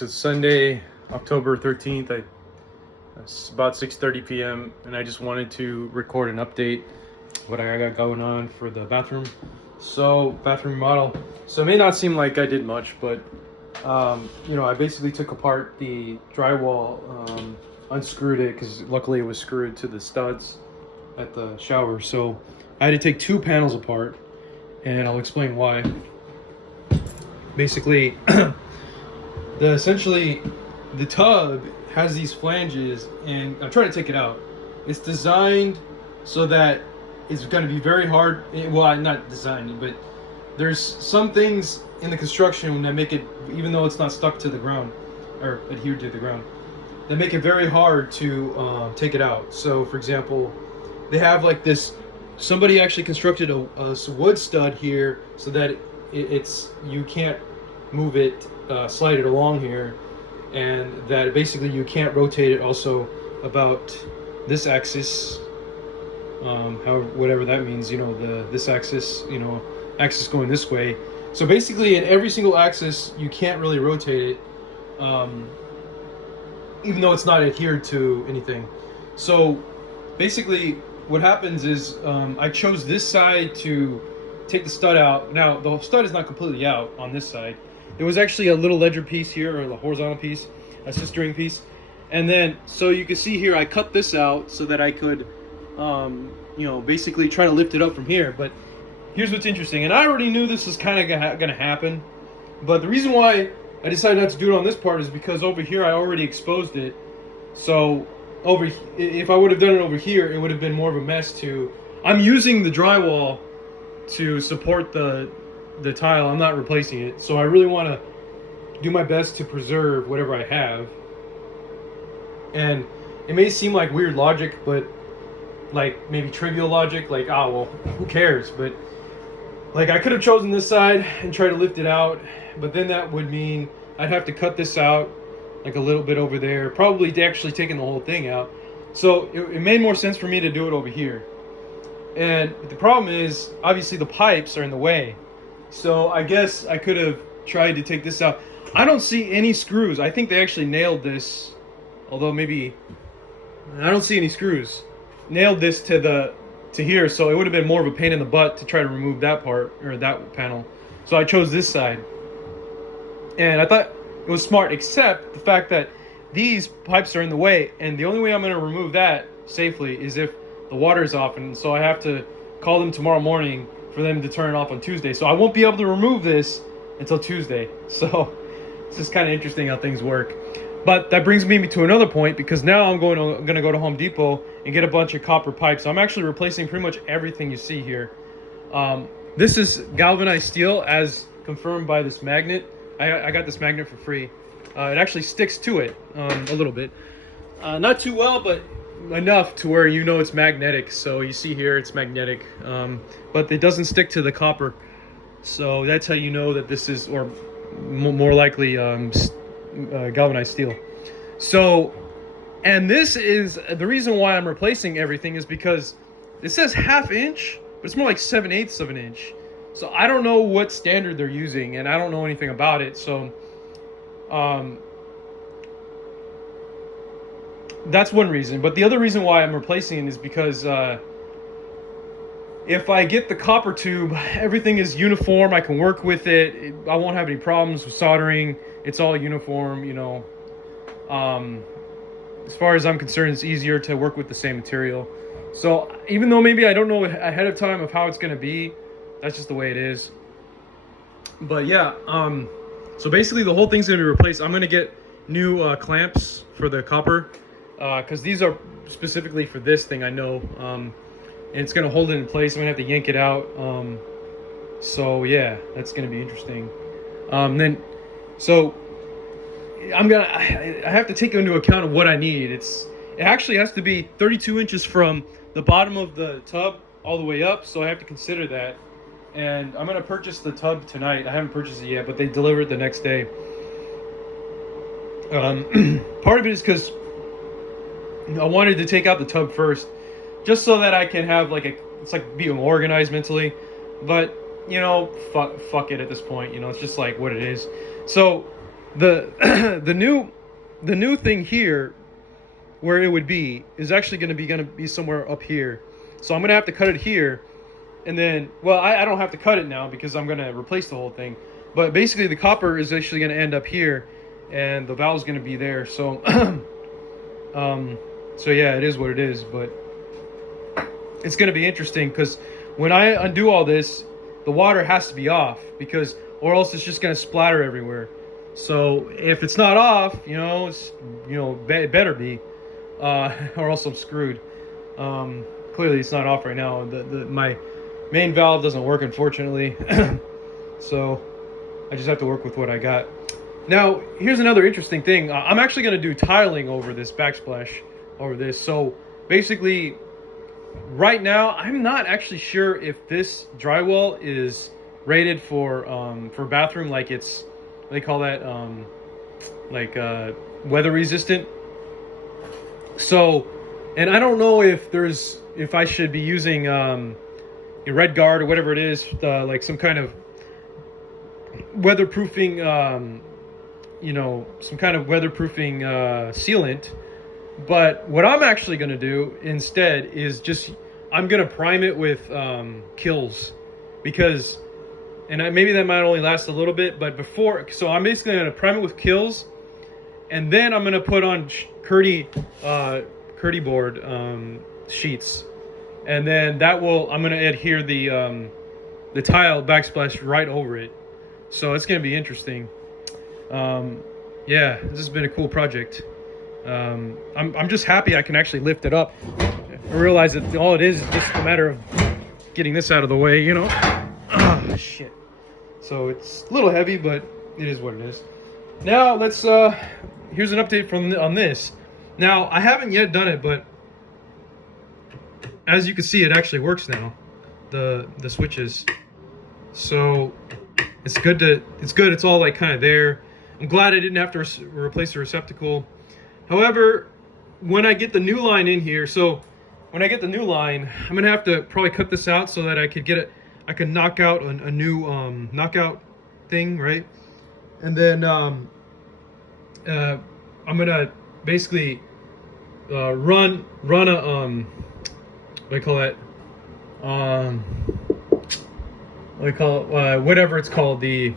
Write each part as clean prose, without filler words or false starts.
It's Sunday, October 13th. It's about 6:30 p.m. and I just wanted to record an update what I got going on for the bathroom. So, bathroom remodel. So it may not seem like I did much, but I basically took apart the drywall, unscrewed it because luckily it was screwed to the studs at the shower. So I had to take two panels apart, and I'll explain why. Basically, essentially the tub has these flanges, and I'm trying to take it out. It's designed so that it's going to be very hard. Well, not designed, but there's some things in the construction that make it, even though it's not stuck to the ground or adhered to the ground, that make it very hard to take it out. So, for example, they have like this. Somebody actually constructed a wood stud here so that it's you can't move it, slide it along here, and that basically you can't rotate it also about this axis, however, whatever that means, this axis, axis going this way. So basically in every single axis you can't really rotate it, even though it's not adhered to anything. So basically what happens is, I chose this side to take the stud out. Now the stud is not completely out on this side. There was actually a little ledger piece here, or the horizontal piece, a sistering piece. And then, so you can see here, I cut this out so that I could, basically try to lift it up from here. But here's what's interesting, and I already knew this was kind of going to happen. But the reason why I decided not to do it on this part is because over here I already exposed it. So if I would have done it over here, it would have been more of a mess too. I'm using the drywall to support the tile. I'm not replacing it, so I really want to do my best to preserve whatever I have. And it may seem like weird logic, but like maybe trivial logic, like, oh well, who cares? But like, I could have chosen this side and tried to lift it out, but then that would mean I'd have to cut this out like a little bit over there, probably actually taking the whole thing out. So it made more sense for me to do it over here. And the problem is, obviously the pipes are in the way. So I guess I could have tried to take this out. I don't see any screws. I think they actually nailed this, although maybe I don't see any screws. Nailed this to here, so it would have been more of a pain in the butt to try to remove that part, or that panel. So I chose this side. And I thought it was smart, except the fact that these pipes are in the way, and the only way I'm going to remove that safely is if the water is off, and so I have to call them tomorrow morning for them to turn it off on Tuesday. So I won't be able to remove this until Tuesday. So it's just kind of interesting how things work. But that brings me to another point, because now I'm going to go to Home Depot and get a bunch of copper pipes. I'm actually replacing pretty much everything you see here. This is galvanized steel, as confirmed by this magnet. I got this magnet for free. It actually sticks to it a little bit. Not too well, but enough to where it's magnetic. So you see here it's magnetic, but it doesn't stick to the copper. So that's how you know that this is, or more likely, galvanized steel. So, and this is the reason why I'm replacing everything, is because it says 1/2 inch, but it's more like 7/8 of an inch. So I don't know what standard they're using, and I don't know anything about it. So that's one reason. But the other reason why I'm replacing it is because if I get the copper tube, everything is uniform. I can work with it. I won't have any problems with soldering. It's all uniform, as far as I'm concerned, it's easier to work with the same material. So even though maybe I don't know ahead of time of how it's going to be, that's just the way it is. But yeah, so basically the whole thing's going to be replaced. I'm going to get new clamps for the copper, because these are specifically for this thing, I know. And it's going to hold it in place. I'm going to have to yank it out. So yeah, that's going to be interesting. So I have to take into account of what I need. It actually has to be 32 inches from the bottom of the tub all the way up, so I have to consider that. And I'm going to purchase the tub tonight. I haven't purchased it yet, but they deliver it the next day. Part of it is because I wanted to take out the tub first, just so that I can have it's like being organized mentally. But fuck it at this point. It's just like what it is. So the the new thing here, where it would be, is actually gonna be somewhere up here. So I'm gonna have to cut it here, and then, well, I don't have to cut it now because I'm gonna replace the whole thing. But basically, the copper is actually gonna end up here, and the valve's gonna be there. So, so yeah, it is what it is. But it's gonna be interesting because when I undo all this, the water has to be off, because or else it's just gonna splatter everywhere. So if it's not off, it better be, or else I'm screwed. Clearly it's not off right now. My main valve doesn't work, unfortunately. So I just have to work with what I got. Now, here's another interesting thing. I'm actually going to do tiling over this backsplash, over this. So basically, right now, I'm not actually sure if this drywall is rated for bathroom, like it's, they call that, weather resistant. So, and I don't know if I should be using a Red Guard or whatever it is, like some kind of weatherproofing, some kind of weatherproofing sealant. But what I'm actually going to do instead is I'm going to prime it with Kills, because, and maybe that might only last a little bit, but so I'm basically going to prime it with Kills, and then I'm going to put on Curdy board sheets, and then I'm going to adhere the tile backsplash right over it. So it's going to be interesting. Yeah, this has been a cool project. I'm just happy I can actually lift it up. I realize that all it is just a matter of getting this out of the way, Ah, shit. So it's a little heavy, but it is what it is. Now let's here's an update on this. Now, I haven't yet done it, but as you can see, it actually works now. The switches. So it's good. It's all like kind of there. I'm glad I didn't have to replace the receptacle. However, when I get the new line in here, I'm gonna have to probably cut this out so that I could get it. I can knock out a new knockout thing, right? And then I'm gonna basically run a what do you call that? What do you call it? Whatever it's called, the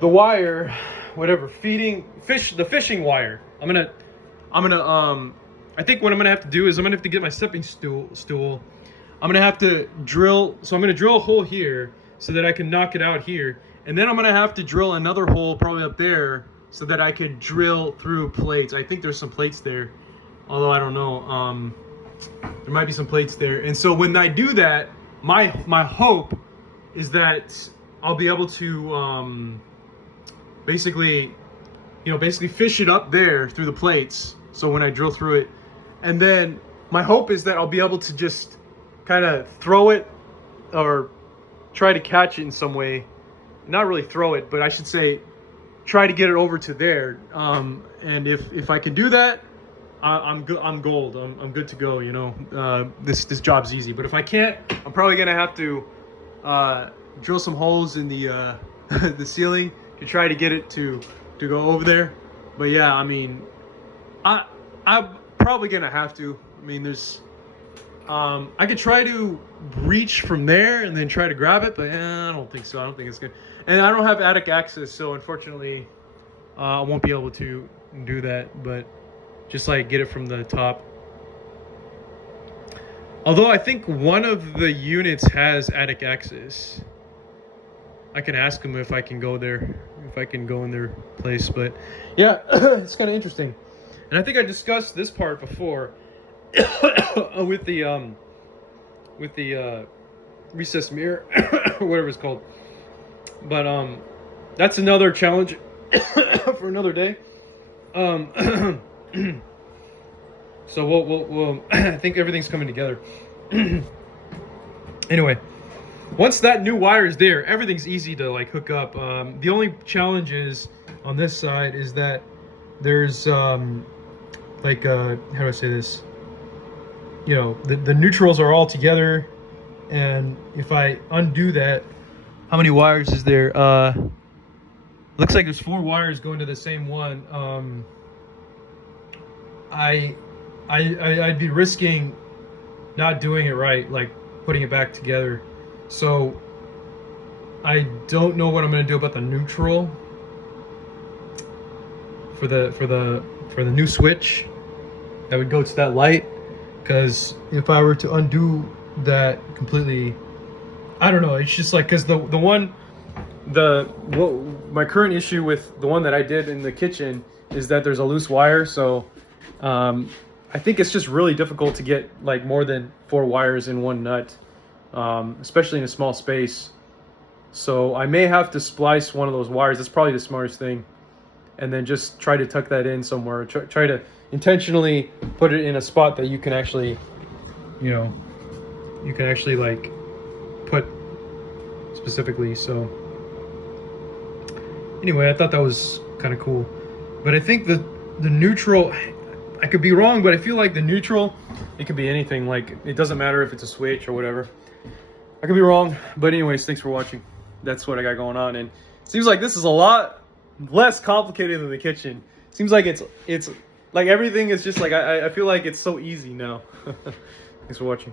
wire, whatever, the fishing wire. I think what I'm gonna have to do is I'm gonna have to get my stepping stool. I'm gonna have to drill. So I'm gonna drill a hole here so that I can knock it out here, and then I'm gonna have to drill another hole probably up there so that I could drill through plates. I think there's some plates there, although I don't know. There might be some plates there, and so when I do that, my hope is that I'll be able to basically fish it up there through the plates. So when I drill through it, and then my hope is that I'll be able to just kind of throw it or try to catch it in some way. Not really throw it, but I should say try to get it over to there. And if I can do that, I'm gold. I'm good to go. This job's easy. But if I can't, I'm probably gonna have to drill some holes in the the ceiling to try to get it to go over there. But yeah, I mean, I'm probably gonna have to. I mean, there's I could try to reach from there and then try to grab it, but I don't think so. I don't think it's good. And I don't have attic access, so unfortunately, I won't be able to do that. But just like get it from the top. Although I think one of the units has attic access. I can ask them if I can go there, if I can go in their place. But yeah, it's kind of interesting. And I think I discussed this part before with the recessed mirror, or whatever it's called. But that's another challenge for another day. So we'll I think everything's coming together. Anyway, once that new wire is there, everything's easy to like hook up. The only challenge is on this side is that there's how do I say this? The neutrals are all together, and if I undo that, how many wires is there? looks like there's 4 wires going to the same one. I'd be risking not doing it right, like putting it back together. So I don't know what I'm gonna do about the neutral for the new switch that would go to that light, because if I were to undo that completely, I don't know, it's just like, because my current issue with the one that I did in the kitchen is that there's a loose wire. So I think it's just really difficult to get like more than 4 wires in one nut, especially in a small space. So I may have to splice one of those wires. That's probably the smartest thing. And then just try to tuck that in somewhere. Try to intentionally put it in a spot that you can actually, like put specifically. So anyway, I thought that was kind of cool. But I think the neutral, I could be wrong, but I feel like the neutral, it could be anything. Like, it doesn't matter if it's a switch or whatever. I could be wrong, but anyways, thanks for watching. That's what I got going on, and it seems like this is a lot less complicated than the kitchen. Seems like it's like everything is just like, I feel like it's so easy now. Thanks for watching.